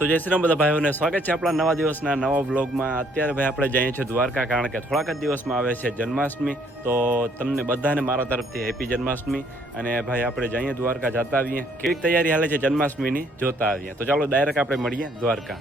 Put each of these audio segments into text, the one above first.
તો જય શ્રી રામ બધા ભાઈઓને સ્વાગત છે આપણા નવા દિવસના નવા વ્લોગમાં। અત્યારે ભાઈ આપણે જઈએ છીએ દ્વારકા, કારણ કે થોડાક જ દિવસમાં આવે છે જન્માષ્ટમી। તો તમને બધાને મારા તરફથી હેપી જન્માષ્ટમી। અને ભાઈ આપણે જઈએ દ્વારકા, જતા આવીએ કેવી તૈયારી હાલે છે જન્માષ્ટમીની, જોતા આવીએ। તો ચાલો ડાયરેક્ટ આપણે મળીએ દ્વારકા।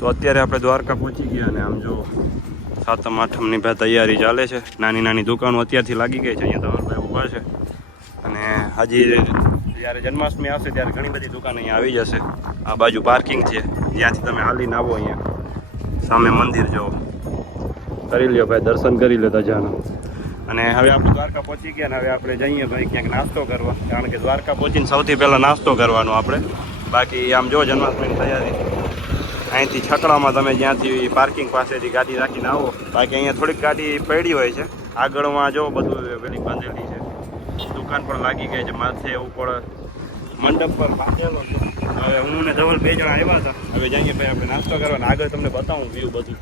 તો અત્યારે આપણે દ્વારકા પહોંચી ગયા અને આમ જો સાતમ આઠમની ભાઈ તૈયારી ચાલે છે। નાની નાની દુકાનો અત્યારથી લાગી ગઈ છે। અહીંયા ધવલભાઈ ઊભા છે અને હજી જ્યારે જન્માષ્ટમી આવશે ત્યારે ઘણી બધી દુકાનો અહીંયા આવી જશે। આ બાજુ પાર્કિંગ છે, જ્યાંથી તમે હાલીને આવો અહીંયા સામે મંદિર જો કરી લ્યો ભાઈ, દર્શન કરી લો ધજાના। અને હવે આપણે દ્વારકા પહોંચી ગયા અને હવે આપણે જઈએ ભાઈ ક્યાંક નાસ્તો કરવા, કારણ કે દ્વારકા પહોંચીને સૌથી પહેલાં નાસ્તો કરવાનો આપણે। બાકી આમ જો જન્માષ્ટમીની તૈયારી અહીંથી છકડામાં તમે જ્યાંથી પાર્કિંગ પાસેથી ગાડી રાખીને આવો। બાકી અહીંયા થોડીક ગાડી પડી હોય છે, આગળમાં જો બધું પેલી બાંધેલી છે, દુકાન પણ લાગી ગઈ છે, માથે ઉપર મંડપ પર બાંધેલો છે। હવે હું ને ધવલ 2 જણા આવ્યા હતા, હવે જઈએ ભાઈ આપણે નાસ્તો કરવાનો, આગળ તમને બતાવું વ્યૂ બધું।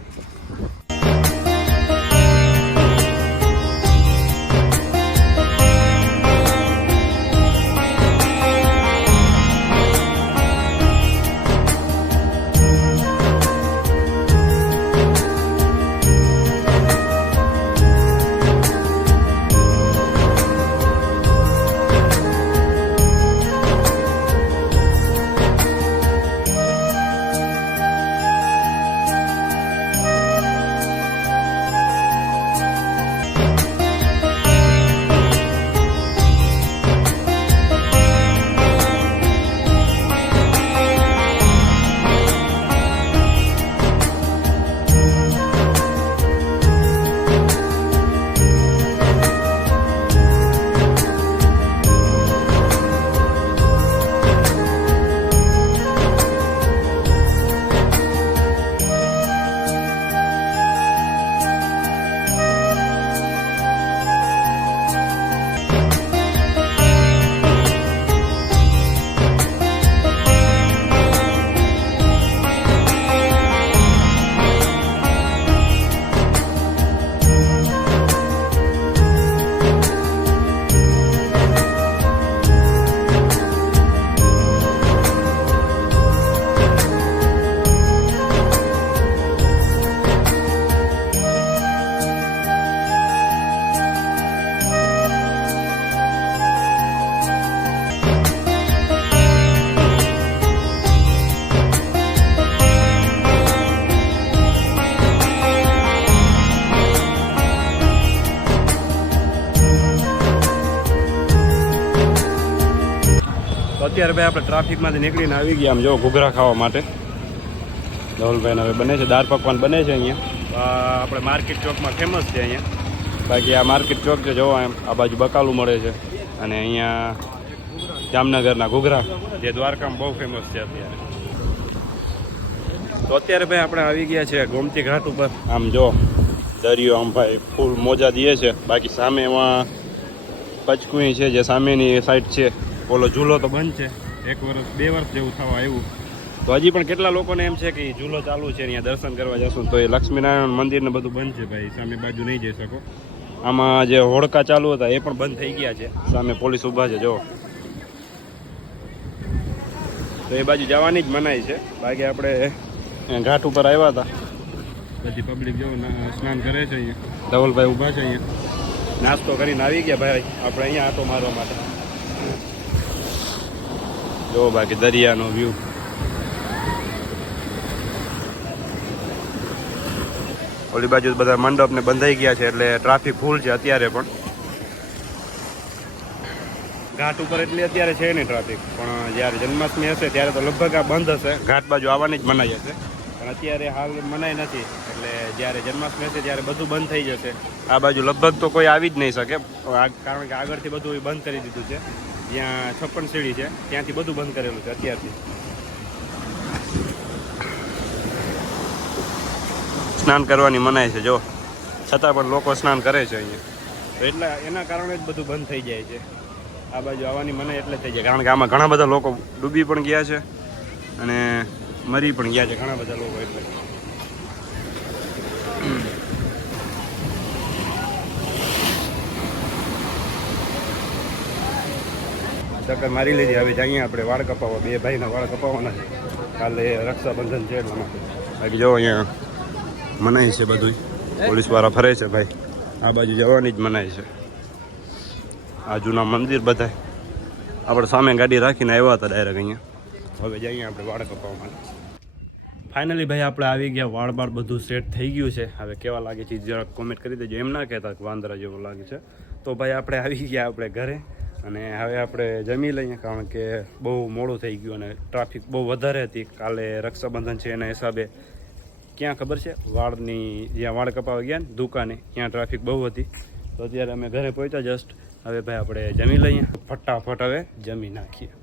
અત્યારે ભાઈ આપણે ટ્રાફિકમાંથી નીકળીને આવી ગયા આમ જો ઘૂઘરા ખાવા માટે। ધવલભાઈને હવે બને છે, દાળ પકવાન બને છે અહીંયા। આપણે માર્કેટ ચોકમાં ફેમસ છે અહીંયા। બાકી આ માર્કેટ ચોક છે જોવા, એમ આ બાજુ બકાલું મળે છે, અને અહીંયા જામનગરના ઘૂઘરા જે દ્વારકામાં બહુ ફેમસ છે અત્યારે। તો અત્યારે ભાઈ આપણે આવી ગયા છે ગોમતી ઘાટ ઉપર। આમ જો દરિયો આમ ભાઈ ફૂલ મોજા દે છે। બાકી સામે એમાં પચકુઈ છે જે સામેની સાઈડ છે, ઓલો ઝૂલો તો બંધ છે, 1 વર્ષ 2 વર્ષ જેવું થવા આવ્યું। તો હજી પણ કેટલા લોકોને એમ છે કે ઝૂલો ચાલુ છે, અહીંયા દર્શન કરવા જશું તો એ લક્ષ્મીનારાયણ મંદિરને બધું બંધ છે ભાઈ, સામે બાજુ નહીં જઈ શકો। આમાં જે હોડકા ચાલુ હતા એ પણ બંધ થઈ ગયા છે, સામે પોલીસ ઊભા છે જો, તો એ બાજુ જવાની જ મનાઈ છે। બાકી આપણે ઘાટ ઉપર આવ્યા હતા, બધી પબ્લિક જો સ્નાન કરે છે અહીંયા, ધવલભાઈ ઊભા છે અહીંયા, નાસ્તો કરીને આવી ગયા ભાઈ આપણે અહીંયા આટો મારવા માટે। જો બાકી દરિયાનો વ્યૂ, ઓલી બાજુ બધા મંડપને બંધાઈ ગયા છે એટલે ટ્રાફિક ફૂલ છે અત્યારે પણ। ઘાટ ઉપર એટલી અત્યારે છે નહીં ટ્રાફિક, પણ જ્યારે જન્માષ્ટમી હશે ત્યારે તો લગભગ આ બંધ હશે, ઘાટ બાજુ આવવાની જ મનાઈ હશે। પણ અત્યારે હાલ મનાય નથી, એટલે જ્યારે જન્માષ્ટમી હશે ત્યારે બધું બંધ થઈ જશે. આ બાજુ લગભગ તો કોઈ આવી જ નહીં શકે, કારણ કે આગળથી બધું બંધ કરી દીધું છે. જ્યાં 56 સીડી છે ત્યાંથી બધું બંધ કરેલું છે અત્યારથી. સ્નાન કરવાની મનાય છે જો, છતાં પણ લોકો સ્નાન કરે છે અહીંયા, તો એટલે એના કારણે જ બધું બંધ થઈ જાય છે. આ બાજુ આવવાની મનાય એટલે થઈ જાય, કારણ કે આમાં ઘણા બધા લોકો ડૂબી પણ ગયા છે અને મરી પણ ગયા છે ઘણા બધા લોકો. એટલે ચક્કર મારી લીધી. હવે જઈએ આપણે વાળ કપાવવા, 2 ભાઈના વાળ કપાવવાના છે. કાલે રક્ષાબંધન છે એટલા માટે. બાકી જો અહીંયા મનાય છે બધું, પોલીસવાળા ફરે છે ભાઈ. આ બાજુ જવાની જ મનાય છે. આ જૂના મંદિર બધા આપણે સામે ગાડી રાખીને આવ્યા હતા ડાયરેક્ટ અહીંયા. હવે જઈએ આપણે વાળ કપાવવા માટે. ફાઇનલી ભાઈ આપણે આવી ગયા, વાળ બાળ બધું સેટ થઈ ગયું છે. હવે કેવા લાગે છે જરાક કોમેન્ટ કરી દેજો, એમ ના કહેતા કે વાંદરા જેવું લાગે છે. તો ભાઈ આપણે આવી ગયા આપણે ઘરે, અને હવે આપણે જમી લઈએ, કારણ કે બહુ મોડું થઈ ગયું અને ટ્રાફિક બહુ વધારે હતી. કાલે રક્ષાબંધન છે એના હિસાબે ક્યાં ખબર છે, વાળની જ્યાં વાળ કપાવા ગયા ને દુકાને, ત્યાં ટ્રાફિક બહુ હતી. તો અત્યારે અમે ઘરે પહોંચ્યા જસ્ટ. હવે ભાઈ આપણે જમી લઈએ, ફટાફટ હવે જમી નાખીએ.